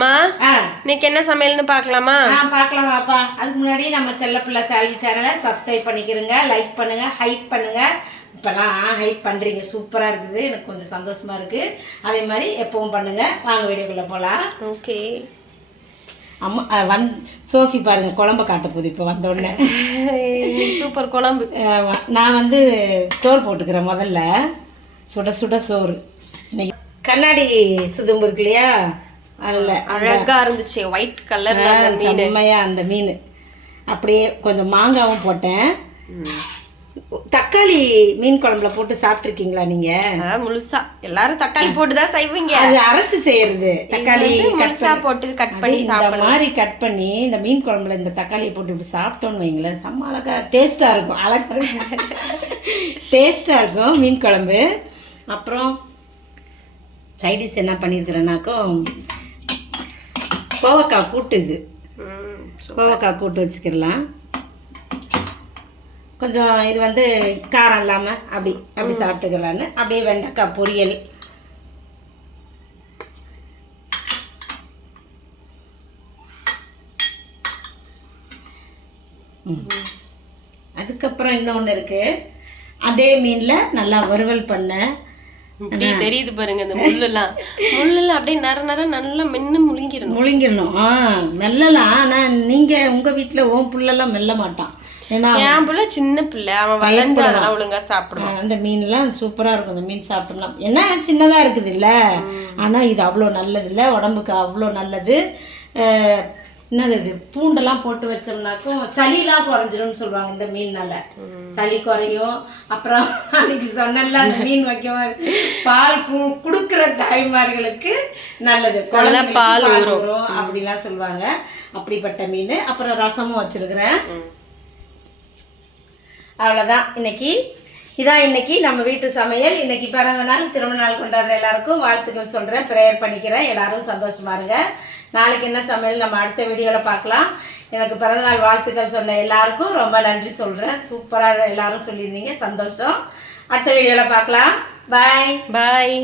மா இன்னைக்கு என்ன சமையல்னு பார்க்கலாமா? பார்க்கலாம் வாப்பா. அதுக்கு முன்னாடி நம்ம செல்லப்பிள்ளை சால்வி சேனலை சப்ஸ்கிரைப் பண்ணிக்கிறங்க, லைக் பண்ணுங்க, ஹைப் பண்ணுங்க. இப்போலாம் ஹைப் பண்ணுறீங்க, சூப்பராக இருக்குது, எனக்கு கொஞ்சம் சந்தோஷமாக இருக்குது. அதே மாதிரி எப்பவும் பண்ணுங்க. வாங்க வீடியோக்குள்ளே போகலாம். ஓகே. அம்மா சோஃபி பாருங்க குழம்பு காட்ட போகுது இப்போ வந்தோடனே. சூப்பர் குழம்பு. நான் சோறு போட்டுக்கிறேன். முதல்ல சுட சுட சோறு. இன்னைக்கு கண்ணாடி சுதும்பு இருக்கு இல்லையா, அதில் அழகாக இருந்துச்சு, ஒயிட் கலர் செம்மையா அந்த மீன். அப்படியே கொஞ்சம் மாங்காவும் போட்டேன். தக்காளி மீன் குழம்புல போட்டு சாப்பிட்ருக்கீங்களா நீங்க? முழுசா எல்லாரும் தக்காளி போட்டு தான் செய்வீங்க. அது அரைச்சு செய்யறது. தக்காளி முழுசா போட்டு கட் பண்ணி இந்த மாதிரி கட் பண்ணி இந்த மீன் குழம்புல இந்த தக்காளியை போட்டு இப்படி சாப்பிட்டோன்னு வைங்களேன், செம்ம அழகா டேஸ்டா இருக்கும். அழகா டேஸ்டா இருக்கும் மீன் குழம்பு. அப்புறம் சைடிஷ் என்ன பண்ணியிருக்கிறேன்னாக்கும் கோவக்காய் கூட்டு. இது கோவக்காய் கூட்டு வச்சுக்கிடலாம். கொஞ்சம் இது காரம் இல்லாமல் அப்படி சாப்பிட்டுக்கலான்னு. அப்படியே வெண்டைக்காய் பொரியல். அதுக்கப்புறம் இன்னொன்று இருக்குது. அதே மீனில் நல்லா வறுவல் பண்ணேன். தெரியுது பாருங்க, இந்த முள்ளெல்லாம் அப்படியே நர நல்லா மென்னு முழுங்கிடணும். மெல்லலாம். ஆனால் நீங்கள் உங்கள் வீட்டில் உன் புள்ளெல்லாம் மெல்ல மாட்டான். ஏன்னா என் பிள்ளை சின்ன பிள்ளை, அவன் வளர்ந்து அதெல்லாம் ஒழுங்கா சாப்பிடுவான். அந்த மீன்லாம் சூப்பராக இருக்கும். அந்த மீன் சாப்பிடலாம். என்ன சின்னதாக இருக்குது இல்லை, ஆனால் இது அவ்வளோ நல்லது இல்லை, உடம்புக்கு அவ்வளோ நல்லது. என்னது இது, பூண்டெல்லாம் போட்டு வச்சோம்னாக்கும் சளியெல்லாம் குறைஞ்சிரும்னு சொல்லுவாங்க. இந்த மீன்னால சளி குறையும். அப்புறம் அன்னைக்கு சொன்னல அந்த மீன் வைக்க பால் கொடுக்குற தாய்மார்களுக்கு நல்லது, பால் வரும் அப்படிலாம் சொல்லுவாங்க. அப்படிப்பட்ட மீன். அப்புறம் ரசமும் வச்சிருக்கிறேன். அவ்வளோதான் இன்னைக்கு. இதான் இன்னைக்கு நம்ம வீட்டு சமையல். இன்னைக்கு பிறந்த நாள், திருமண நாள் கொண்டாடுற எல்லாருக்கும் வாழ்த்துக்கள் சொல்கிறேன், ப்ரேயர் பண்ணிக்கிறேன். எல்லாரும் சந்தோஷமா இருங்க. நாளைக்கு என்ன சமையல் நம்ம அடுத்த வீடியோவில் பார்க்கலாம். எனக்கு பிறந்தநாள் வாழ்த்துக்கள் சொன்ன எல்லாருக்கும் ரொம்ப நன்றி சொல்கிறேன். சூப்பராக எல்லாரும் சொல்லியிருந்தீங்க, சந்தோஷம். அடுத்த வீடியோவில் பார்க்கலாம். பாய் பாய்.